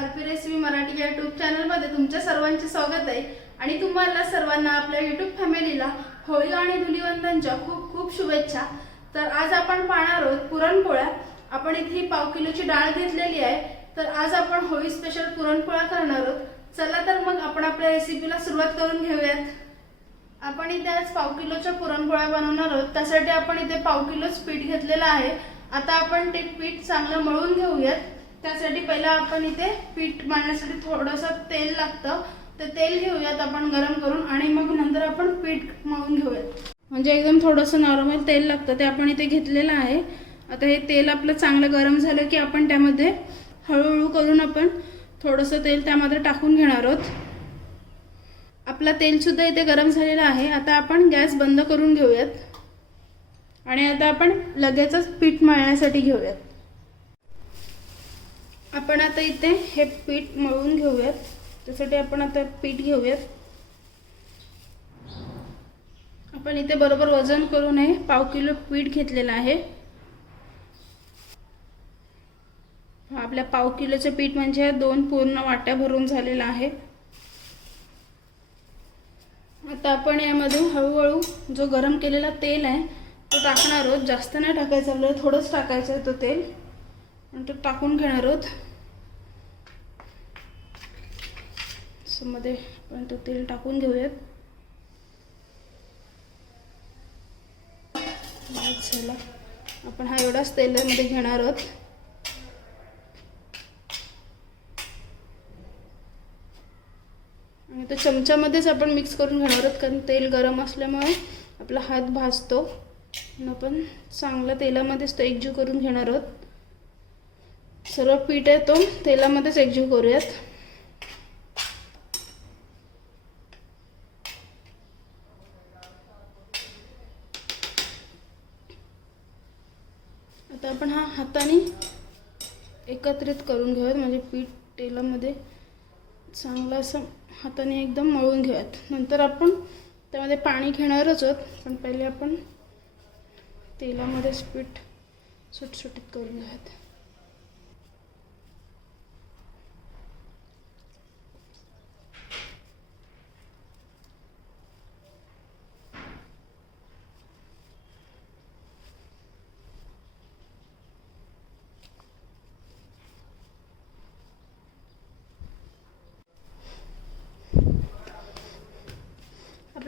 RP recipe Marathi या YouTube चॅनलमध्ये तुमच्या सर्वांचे स्वागत आहे. आणि तुम्हाला सर्वांना आपल्या यूट्यूब फॅमिलीला होळी आणि धुलिवंदनच्या खूप खूप शुभेच्छा. तर आज आपण पाहणार आहोत पुरणपोळ्या. आपण इथे ही पाव किलोची डाळ घेतलेली आहे. तर आज आपण होळी स्पेशल पुरणपोळ्या करणार आहोत. चला तर मग आपण आपल्या रेसिपीला सुरुवात करून घेऊयात. आपण इथे आज पाव किलोच्या पुरणपोळ्या बनवणार आहोत. त्यासाठी आपण इथे पाव किलोच पीठ घेतलेलं आहे. आता आपण ते पीठ चांगलं मळून घेऊयात. त्यासाठी पहिला आपण इथे पीठ मळण्यासाठी थोडंसं तेल लागतं. ते तेल घेऊयात आपण गरम करून आणि मग नंतर आपण पीठ मळून घेऊयात. म्हणजे एकदम थोडंसं नॉर्मल तेल लागतं. ते आपण इथे घेतलेलं आहे. आता हे तेल आपलं चांगलं गरम झालं की आपण त्यामध्ये हळूहळू करून आपण थोडंसं तेल त्यामध्ये टाकून घेणार आहोत. आपला तेलसुद्धा इथे गरम झालेला आहे. आता आपण गॅस बंद करून घेऊयात. आणि आता आपण लगेचच पीठ मळण्यासाठी घेऊयात. आपण आता इथे हे पीठ मळून घेऊयात. त्यासाठी आपण आता पीठ घेऊयात. आपण इथे बरोबर वजन करून हे पाव किलो पीठ घेतलेलं आहे. आपल्या पाव किलोचं पीठ म्हणजे दोन पूर्ण वाट्या भरून झालेलं आहे. आता आपण यामधून हळूहळू जो गरम केलेला तेल आहे तो टाकणार आहोत. जास्त नाही टाकायचं आपल्याला थोडंच टाकायचं आहे तो तेल. आणि तो टाकून घेणार आहोत. मध्ये आपण तो तेल टाकून घेऊयात. झाला आपण हा एवढाच तेलामध्ये घेणार आहोत. आणि तो चमच्यामध्येच आपण मिक्स करून घेणार आहोत कारण तेल गरम असल्यामुळे आपला हात भाजतो. आपण चांगल्या तेलामध्येच तो एकजीव करून घेणार आहोत. सर्व पीठ आहे तो. तेलामध्येच एकजीव करूयात. आता आपण हा हाताने एकत्रित करून घेऊयात. म्हणजे पीठ तेलामध्ये चांगलं असं हाताने एकदम मळून घेऊयात. नंतर आपण त्यामध्ये पाणी घेणारच आहोत. पण पहिले आपण तेलामध्येच पीठ सुटसुटीत करून घेऊयात.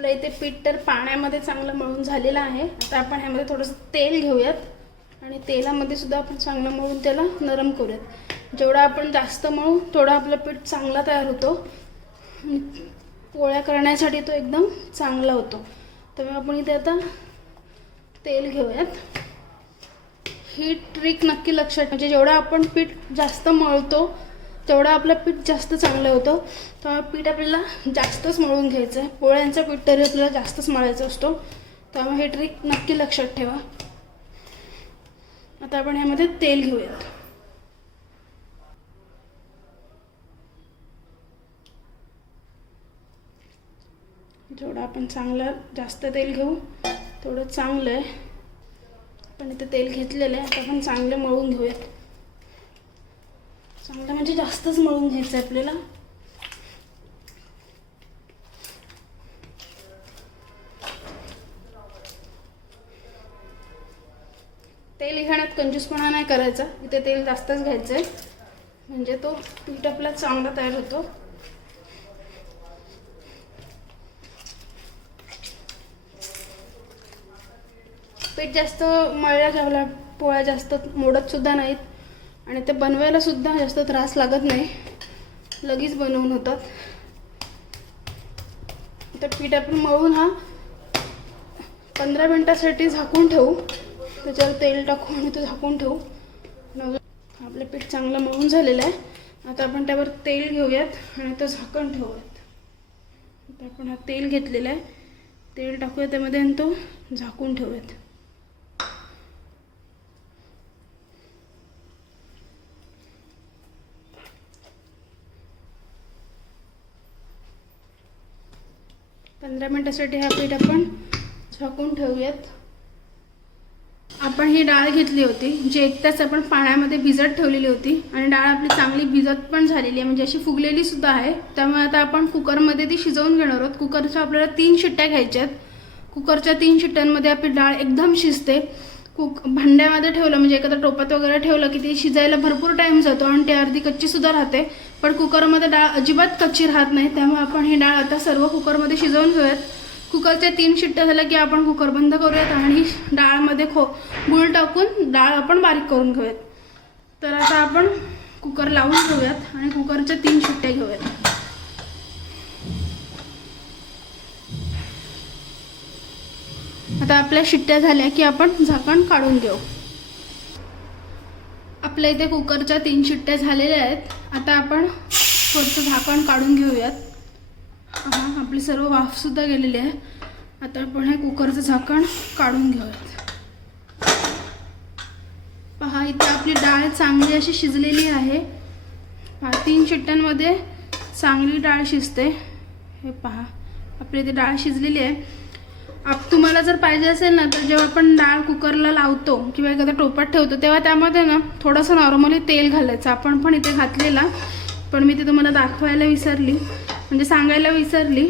आपलं इथे पीठ तर पाण्यामध्ये चांगलं मळून झालेलं आहे. आता आपण ह्यामध्ये थोडंसं तेल घेऊयात. आणि तेलामध्ये सुद्धा आपण चांगलं मळून त्याला नरम करूयात. जेवढं आपण जास्त मळू तेवढं आपलं पीठ चांगला तयार होतो. पोळ्या करण्यासाठी तो एकदम चांगला होतो. त्यामुळे आपण इथे आता तेल घेऊयात. ही ट्रिक नक्की लक्षात म्हणजे जेवढं आपण पीठ जास्त मळतो तेवढं आपलं पीठ जास्त चांगलं होतं. त्यामुळे पीठ आपल्याला जास्तच मळून घ्यायचं आहे. पोळ्यांचं पीठ तरी आपल्याला जास्तच मळायचं असतो. त्यामुळे हे ट्रिक नक्की लक्षात ठेवा. आता आपण ह्यामध्ये तेल घेऊयात. जेवढं आपण चांगलं जास्त तेल घेऊ तेवढं चांगलं आहे. पण इथे तेल घेतलेलं आहे. आता आपण चांगलं मळून घेऊयात. चांगलं म्हणजे जास्तच मळून घ्यायचं आहे आपल्याला. तेल घेण्यात कंजूसपणा नाही करायचा. इथे तेल जास्तच घ्यायचं आहे म्हणजे तो पीठ आपला चांगला तयार होतो. पीठ जास्त मळल्या जावला पोळ्या जास्त मोडत सुद्धा नाहीत. आणि ते बनवायला सुद्धा जास्त त्रास लागत नाही. लगेच बनवून होतात. तर पीठ आपण मळून हा पंधरा मिनटासाठी झाकून ठेवू. त्याच्यावर तेल टाकून आणि तो झाकून ठेवू. आपलं पीठ चांगलं मळून झालेलं आहे. आता आपण त्यावर तेल घेऊयात आणि तो झाकण ठेवूयात. आता आपण हा तेल घेतलेला आहे. तेल टाकूया त्यामध्ये आणि तो झाकून ठेवूयात. पंधरा मिनटासाठी हा पीठ आपण झाकून ठेवूयात. आपण ही डाळ घेतली होती जी एक तास आपण पाण्यामध्ये भिजत ठेवलेली होती आणि डाळ आपली चांगली भिजत पण झालेली आहे म्हणजे अशी फुगलेली सुद्धा आहे. त्यामुळे आता आपण कुकरमध्ये ती शिजवून घेणार आहोत. कुकरच्या आपल्याला तीन शिट्ट्या घ्यायच्यात कुकरच्या तीन शिट्ट्यांमध्ये आपली डाळ एकदम शिजते. कुक भांड्यामध्ये ठेवलं म्हणजे एखादा टोपात वगैरे ठेवलं की ती शिजायला भरपूर टाईम जातो आणि ती अर्धी कच्ची सुद्धा राहते. पण कुकरमध्ये डाळ अजिबात कच्ची राहत नाही त्यामुळे आपण ही डाळ आता सर्व कुकरमध्ये शिजवून घेऊयात. कुकरच्या तीन शिट्ट्या झाल्या की आपण कुकर बंद करूयात आणि डाळमध्ये खो गूळ टाकून डाळ आपण बारीक करून घेऊयात. तर आता आपण कुकर लावून घेऊयात आणि कुकरच्या तीन शिट्ट्या घेऊयात. आता आपल्या शिट्ट्या झाल्या की आपण झाकण काढून घेऊ. आपल्या इथे कुकरच्या तीन शिट्ट्या झालेल्या आहेत. आता आपण थोडंसं झाकण काढून घेऊयात. हां आपली सर्व वाफसुद्धा गेलेली आहे. आता आपण हे कुकरचं झाकण काढून घेऊयात. पहा इथे आपली डाळ चांगली अशी शिजलेली आहे. पहा तीन शिट्ट्यांमध्ये चांगली डाळ शिजते. हे पहा आपली इथे डाळ शिजलेली आहे. आप तुम्हाला जर पाहिजे असेल ना तर जेव्हा आपण डाळ कुकरला लावतो किंवा एखाद्या टोपात ठेवतो तेव्हा त्यामध्ये ना थोडंसं नॉर्मली तेल घालायचं. आपण पण इथे घातलेला पण मी ते तुम्हाला दाखवायला विसरली. म्हणजे सांगायला विसरली.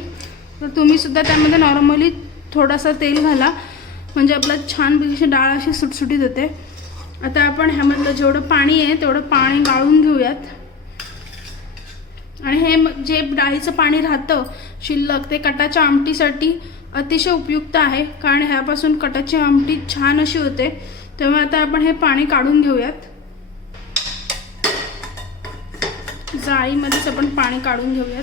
तर तुम्हीसुद्धा त्यामध्ये नॉर्मली थोडासा तेल घाला. म्हणजे आपलं छानपैकी डाळ अशी सुटसुटीत होते. आता आपण ह्यामधलं जेवढं पाणी आहे तेवढं पाणी गाळून घेऊयात. आणि हे जे डाळीचं पाणी राहतं शिल्लक ते कटाच्या आमटीसाठी अतिशय उपयुक्त आहे. कारण ह्यापासून कटाची आमटी छान अशी होते. त्यामुळे आता आपण हे पाणी काढून घेऊयात. जाळीमध्येच आपण पाणी काढून घेऊयात.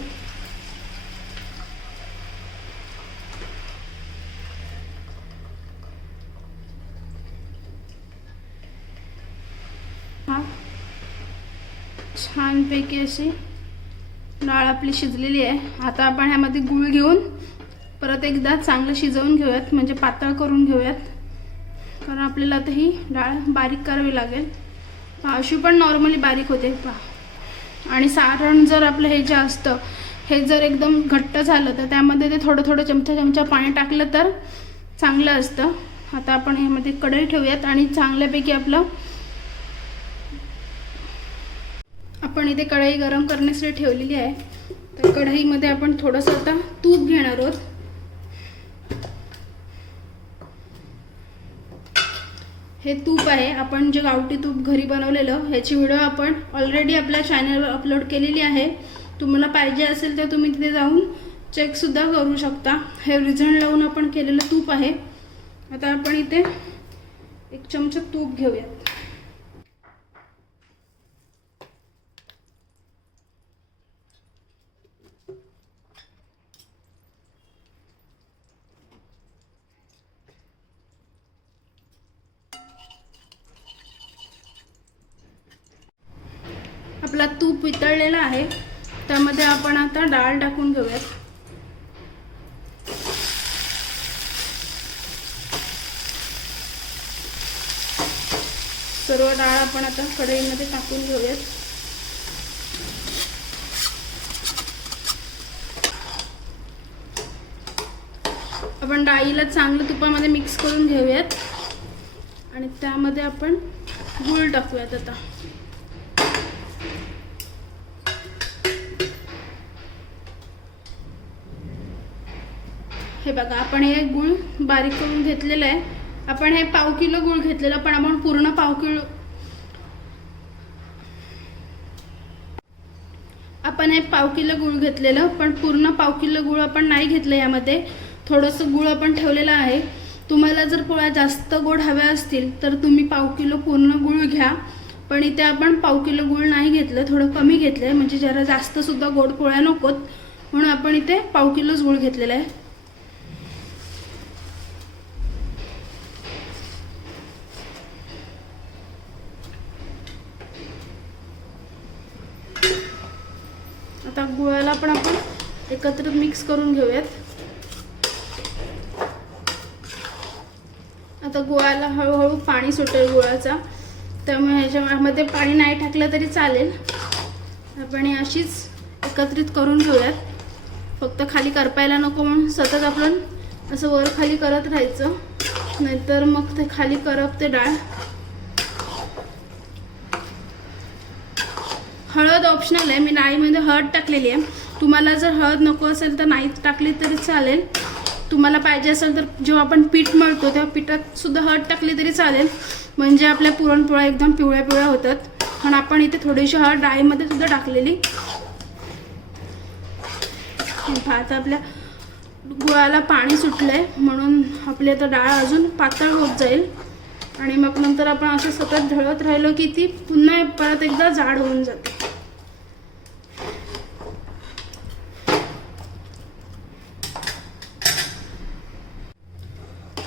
हा. छानपैकी अशी डाळ आपली शिजलेली आहे. आता आपण ह्यामध्ये गूळ घेऊन परत एकदा चांगलं शिजवून घेऊयात म्हणजे पातळ करून घेऊयात. कारण आपल्याला आता ही डाळ बारीक करावी लागेल. अशी पण नॉर्मली बारीक होते पहा. आणि सारण जर आपलं हे जे असतं हे जर एकदम घट्ट झालं तर त्यामध्ये ते थोडं थोडं चमचा चमचा पाणी टाकलं तर चांगलं असतं. आता आपण ह्यामध्ये कढई ठेवूयात आणि चांगल्यापैकी आपलं आपण इथे कढई गरम करण्यासाठी ठेवलेली आहे. तर कढईमध्ये आपण थोडंसं आता तूप घेणार आहोत. हे तूप आहे. आपण जे गावठी तूप घरी बनवलेलं ह्याची व्हिडिओ आपण ऑलरेडी आपल्या चॅनलवर अपलोड केलेली आहे. तुम्हाला पाहिजे असेल तर तुम्ही तिथे जाऊन चेकसुद्धा करू शकता. हे रिझन लावून आपण केलेलं तूप आहे. आता आपण इथे एक चमचा तूप घेऊयात आपला तूप वितळलेला आहे. त्यामध्ये आपण आता डाळ टाकून घेऊयात. सर्व डाळ आपण आता कढईमध्ये टाकून घेऊयात. आपण डाळीला चांगलं तुपामध्ये मिक्स करून घेऊयात. आणि त्यामध्ये आपण गूळ टाकूयात आता. हे बघा आपण हे गुळ बारीक करून घेतलेलं आहे. आपण हे पाव किलो गुळ घेतलेलं पण आपण पूर्ण पाव किलो आपण हे पाव किलो गुळ घेतलेलं पण पूर्ण पाव किलो गुळ आपण नाही घेतलं यामध्ये. थोडंसं गुळ आपण ठेवलेलं आहे. तुम्हाला जर पोळ्या जास्त गोड हव्या असतील तर तुम्ही पाव किलो पूर्ण गुळ घ्या. पण इथे आपण पाव किलो गुळ नाही घेतलं थोडं कमी घेतलं आहे म्हणजे जरा जास्तसुद्धा गोड पोळ्या नकोत. म्हणून आपण इथे पाव किलोच गुळ घेतलेला आहे आता गुळाला पण आपण एकत्रित मिक्स करून घेऊयात. आता गुळाला हळूहळू पाणी सुटेल गुळाचा. त्यामुळे ह्याच्यामध्ये पाणी नाही टाकलं तरी चालेल. आपण हे अशीच एकत्रित करून घेऊयात. फक्त खाली करपायला नको म्हणून सतत आपण असं वर खाली करत राहायचं. नाहीतर मग ते खाली करपते डाळ. हळद ऑप्शनल आहे. मी डाळीमध्ये हळद टाकलेली आहे. तुम्हाला जर हळद नको असेल तर नाही टाकली तरी चालेल. तुम्हाला पाहिजे असेल तर जेव्हा आपण पीठ मळतो तेव्हा पिठात सुद्धा हळद टाकली तरी चालेल. म्हणजे आपल्या पुरणपोळ्या एकदम पिवळ्या पिवळ्या होतात. पण आपण इथे थोडीशी हळद डाळीमध्ये सुद्धा टाकलेली. आता आपल्या गुळाला पाणी सुटलंय म्हणून आपली आता डाळ अजून पातळ होत जाईल. आणि मग नंतर आपण असं सतत ढळत राहिलो की ती पुन्हा परत एकदा जाड होऊन जाते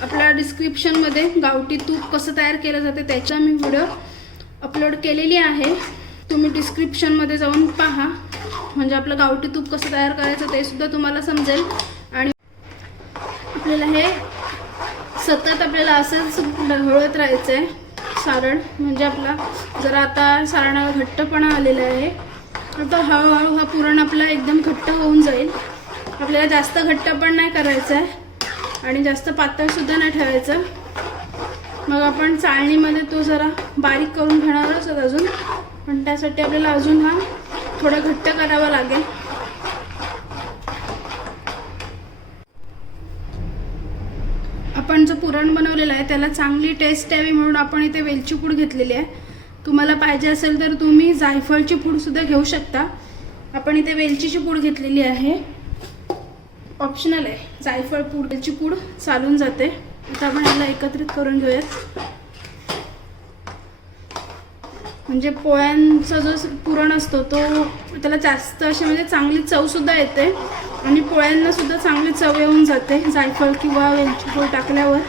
आपल्या डिस्क्रिप्शनमध्ये गावठी तूप कसं तयार केलं जाते त्याचा मी व्हिडिओ अपलोड केलेली आहे. तुम्ही डिस्क्रिप्शनमध्ये जाऊन पहा. म्हणजे आपलं गावठी तूप कसं तयार करायचं ते सुद्धा तुम्हाला समजेल. आणि आपल्याला हे सतत आपल्याला असंच ढवळत राहायचं आहे सारण म्हणजे आपला जर आता सारणाला घट्टपणा आलेला आहे. आता हळूहळू हा पुरण आपला एकदम घट्ट होऊन जाईल. आपल्याला जास्त घट्ट पण नाही करायचं आहे आणि जास्त पातळसुद्धा नाही ठेवायचं. मग आपण चाळणीमध्ये तो जरा बारीक करून घेणारच आहोत अजून. पण त्यासाठी आपल्याला अजून हा थोडा घट्ट करावा लागेल. आपण जो पुरण बनवलेला आहे त्याला चांगली टेस्ट यावी म्हणून आपण इथे वेलची पूड घेतलेली आहे. तुम्हाला पाहिजे असेल तर तुम्ही जायफळची पूडसुद्धा घेऊ शकता. आपण इथे वेलचीची पूड घेतलेली आहे. ऑप्शनल आहे. जायफळ पूड वेलची पूड चालून जाते. आता आपण याला एकत्रित करून घेऊयात. म्हणजे पोळ्यांचा जो पुरण असतो तो त्याला जास्त अशी म्हणजे चांगली चवसुद्धा येते आणि पोळ्यांनासुद्धा चांगली चव येऊन जाते जायफळ किंवा वेलची पूड टाकल्यावर.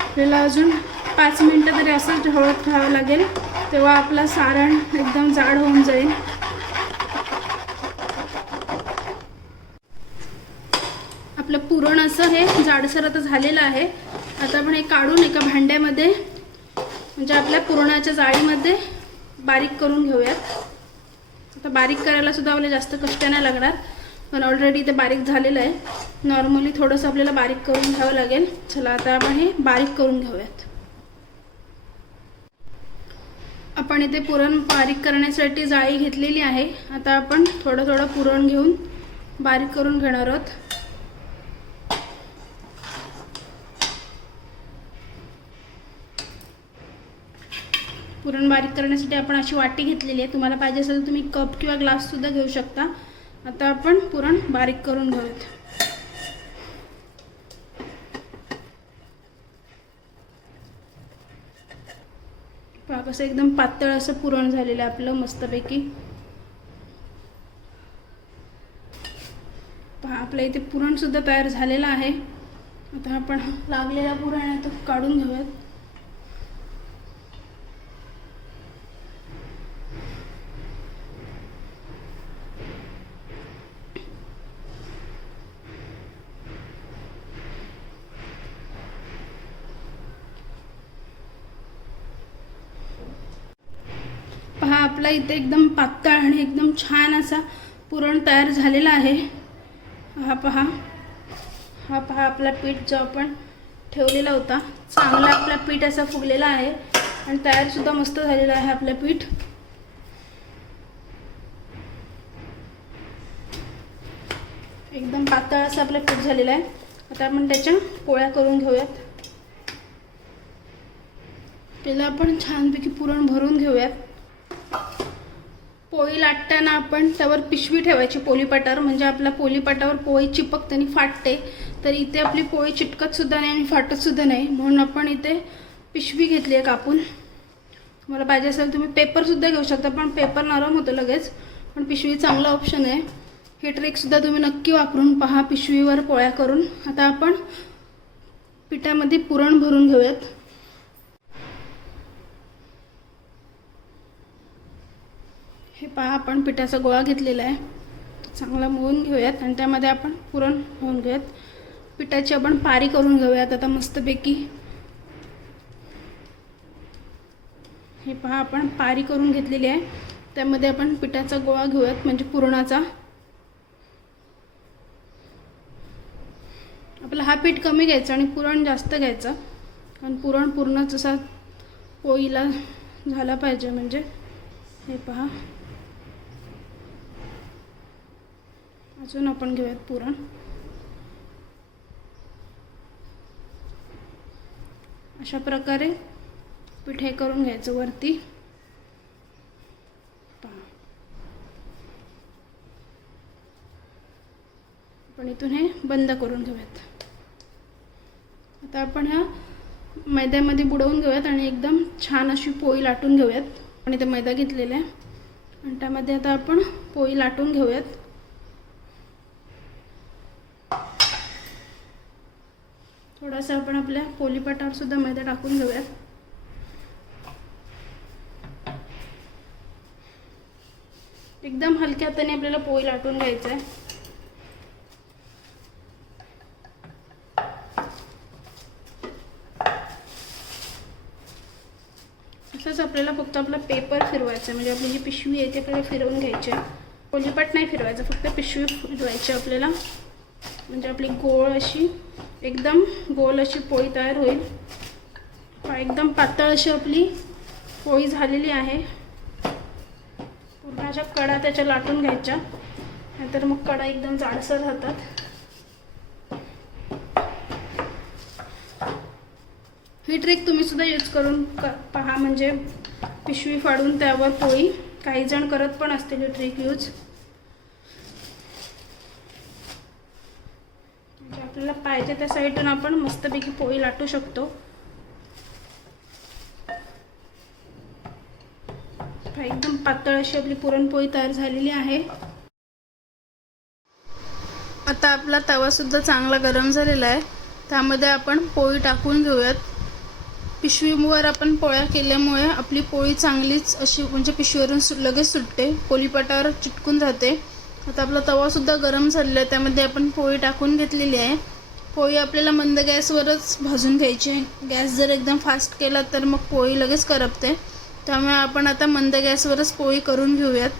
आपल्याला अजून पाच मिनटं तरी असंच ढवळत ठेवावं लागेल तेव्हा आपला सारण एकदम जाड होऊन जाईल आपलं पुरण असं हे जाडसर आता झालेलं आहे. आता आपण हे काढून एका भांड्यामध्ये म्हणजे आपल्या पुरणाच्या जाळीमध्ये बारीक करून घेऊयात. आता बारीक करायला सुद्धा आपल्याला जास्त कष्ट नाही लागणार पण ऑलरेडी ते बारीक झालेलं आहे. नॉर्मली थोडंसं आपल्याला बारीक करून घ्यावं लागेल. चला आता आपण हे बारीक करून घेऊयात. आपण इथे पुरण बारीक करण्यासाठी जाळी घेतलेली आहे. आता आपण थोडं थोडं पुरण घेऊन बारीक करून घेणार आहोत. पुरण बारीक करण्यासाठी आपण अशी वाटी घेतलेली आहे. तुम्हाला पाहिजे असेल तर तुम्ही कप किंवा ग्लाससुद्धा घेऊ शकता. आता आपण पुरण बारीक करून घेऊयात. पहा कसं एकदम पातळ असं पुरण झालेलं आहे आपलं मस्तपैकी. पहा आपल्या इथे पुरणसुद्धा तयार झालेलं आहे. आता आपण लागलेला पुरण आहे तो काढून घेऊयात पहा आपला इथे एकदम पातळ आणि एकदम छान असा पुरण तयार झालेला आहे. हा पहा. हा पहा आपला पीठ जो आपण ठेवलेला होता. चांगला आपला पीठ असा फुगलेला आहे. आणि तयारसुद्धा मस्त झालेला आहे आपलं पीठ. एकदम पातळ असं आपलं पीठ झालेलं आहे. आता आपण त्याच्या पोळ्या करून घेऊयात. पहिला आपण छानपैकी पुरण भरून घेऊयात. पोळी लाटताना आपण त्यावर पिशवी ठेवायची पोलीपाटावर म्हणजे आपल्या पोलीपाटावर पोळी चिपकते आणि फाटते. तर इथे आपली पोळी चिटकतसुद्धा नाही आणि फाटत सुद्धा नाही. म्हणून आपण इथे पिशवी घेतली आहे कापून. तुम्हाला पाहिजे असेल तुम्ही पेपरसुद्धा घेऊ शकता पण पेपर नरम होतं लगेच. पण पिशवी चांगला ऑप्शन आहे. हे ट्रिकसुद्धा तुम्ही नक्की वापरून पहा पिशवीवर पोळ्या करून. आता आपण पिठामध्ये पुरण भरून घेऊयात. हे पहा आपण पिठाचा गोळा घेतलेला आहे. चांगला मळून घेऊयात आणि त्यामध्ये आपण पुरण होऊन घेऊयात. पिठाची आपण पारी करून घेऊयात आता मस्तपैकी. हे पहा आपण पारी करून घेतलेली आहे. त्यामध्ये आपण पिठाचा गोळा घेऊयात म्हणजे पुरणाचा. आपला हा पीठ कमी घ्यायचं आणि पुरण जास्त घ्यायचं. कारण पुरण पूर्ण जसा पोळीला झाला पाहिजे म्हणजे. हे पहा. अजून आपण घेऊयात पुरण. अशा प्रकारे पीठ हे करून घ्यायचं वरती. आपण इथून हे बंद करून घेऊयात. आता आपण ह्या मैद्यामध्ये बुडवून घेऊयात आणि एकदम छान अशी पोळी लाटून घेऊयात. आणि इथे मैदा घेतलेला आहे. आणि त्यामध्ये आता आपण पोळी लाटून घेऊयात. थोडासा आपण आपल्या पोलीपाटावर सुद्धा मैदा टाकून घेऊयात. एकदम हलक्या हाताने आपल्याला पोळी लाटून घ्यायचं आहे असंच आपल्याला फक्त आपला पेपर फिरवायचा आहे. म्हणजे आपली जी पिशवी आहे ती आपल्याला फिरवून घ्यायची आहे. पोलीपाट नाही फिरवायचं फक्त पिशवी फिरवायची आपल्याला. म्हणजे आपली गोळ अशी एकदम गोल अशी पोळी तयार होईल. एकदम पातळ अशी आपली पोळी झालेली आहे. पूर्ण अशा कडा त्याच्या लाटून घ्यायच्या. नाहीतर मग कडा एकदम जाडसर राहतात. ही ट्रिक तुम्ही सुद्धा यूज करून क पहा. म्हणजे पिशवी फाडून त्यावर पोळी. काही जण करत पण असतील ही ट्रिक यूज म्हणजे आपल्याला पाहिजे त्या साईडून आपण मस्तपैकी पोळी लाटू शकतो. एकदम पातळ अशी आपली पुरणपोळी तयार झालेली आहे. आता आपला तवासुद्धा चांगला गरम झालेला आहे. त्यामध्ये आपण पोळी टाकून घेऊयात. पिशवीवर आपण पोळ्या केल्यामुळे आपली पोळी चांगलीच अशी म्हणजे पिशवीवरून सु लगेच सुटते. पोळीपाटावर चिटकून राहते. आता आपला तवासुद्धा गरम झालेला आहे. त्यामध्ये आपण पोळी टाकून घेतलेली आहे. पोळी आपल्याला मंद गॅसवरच भाजून घ्यायची आहे. गॅस जर एकदम फास्ट केला तर मग पोळी लगेच करपते. त्यामुळे आपण आता मंद गॅसवरच पोळी करून घेऊयात.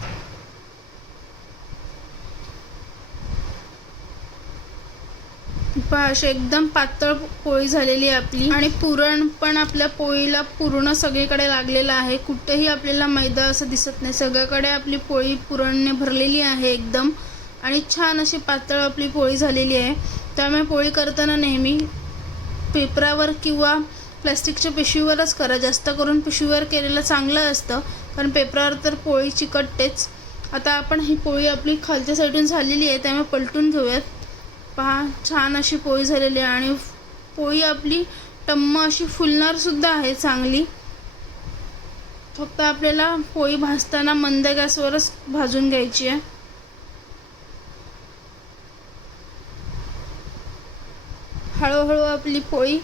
पहा अशी एकदम पातळ पोळी झालेली आहे आपली. आणि पुरण पण आपल्या पोळीला पूर्ण सगळीकडे लागलेलं आहे. कुठेही आपल्याला मैदा असं दिसत नाही. सगळ्याकडे आपली पोळी पुरणने भरलेली आहे एकदम. आणि छान अशी पातळ आपली पोळी झालेली आहे. त्यामुळे पोळी करताना नेहमी पेपरावर किंवा प्लॅस्टिकच्या पिशवीवरच करा. जास्त करून पिशवीवर केलेलं चांगलं असतं. कारण पेपरावर तर पोळी चिकटतेच. आता आपण ही पोळी आपली खालच्या साईडून झालेली आहे. त्यामुळे पलटून घेऊयात. पहा छान अशी पोळी झालेली आहे आणि पोळी आपली टम्म अशी फुलणार सुद्धा आहे चांगली. फक्त आपल्याला पोळी भाजताना मंद गॅसवरच भाजून घ्यायची आहे. हळूहळू आपली पोळी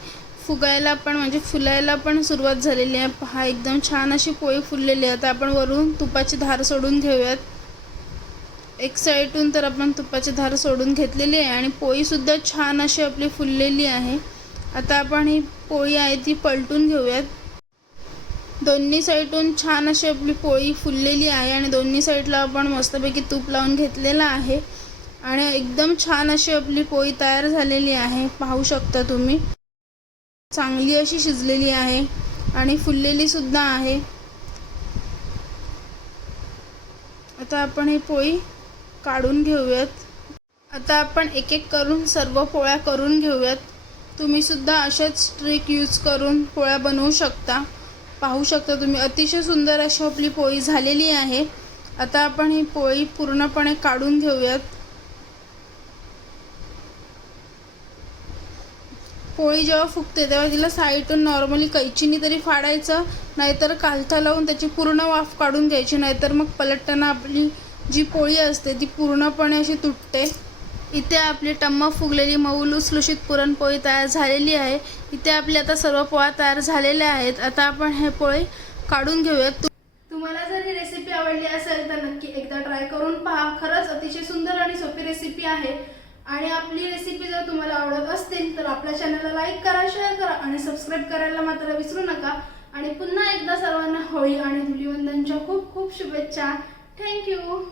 फुगायला पण म्हणजे फुलायला पण सुरुवात झालेली आहे. पहा एकदम छान अशी पोळी फुललेली आहे. आता आपण वरून तुपाची धार सोडून घेऊयात एक साईडून तर आपण तुपाची धार सोडून घेतलेली आहे आणि पोळीसुद्धा छान अशी आपली फुललेली आहे. आता आपण ही पोळी आहे ती पलटून घेऊयात. दोन्ही साईडून छान अशी आपली पोळी फुललेली आहे आणि दोन्ही साईडला आपण मस्तपैकी तूप लावून घेतलेलं आहे. आणि एकदम छान अशी आपली पोळी तयार झालेली आहे. पाहू शकता तुम्ही. चांगली अशी शिजलेली आहे आणि फुललेलीसुद्धा आहे. आता आपण ही पोळी काढून घेऊयात. आता आपण एक एक करून सर्व पोळ्या करून घेऊयात. तुम्ही सुद्धा अशाच ट्रिक यूज करून पोळ्या बनवू शकता. पाहू शकता तुम्ही अतिशय सुंदर अशी आपली पोळी झालेली आहे. आता आपण ही पोळी पूर्णपणे काढून घेऊयात. पोळी जेव्हा फुगते तेव्हा तिला साईडून नॉर्मली कैचीनी तरी फाडायचं नाहीतर कालथा लावून त्याची पूर्ण वाफ काढून घ्यायची नाहीतर मग पलटताना आपली जी पोळी असते ती पूर्णपणे अशी तुटते. इथे आपली टम्म फुगलेली मऊ लुसलुशीत पुरणपोळी तयार झालेली आहे. इथे आपली आता सर्व पोळ्या तयार झालेल्या आहेत. आता आपण हे पोळी काढून घेऊयात. तुम्हाला जर ही रेसिपी आवडली असेल तर नक्की एकदा ट्राय करून पहा. खरंच अतिशय सुंदर आणि सोपी रेसिपी आहे. आणि आपली रेसिपी जर तुम्हाला आवडत असतील तर आपल्या चॅनलला लाईक करा शेअर करा आणि सबस्क्राईब करायला मात्र विसरू नका. आणि पुन्हा एकदा सर्वांना होळी आणि धुलीवंदनच्या खूप खूप शुभेच्छा. थँक्यू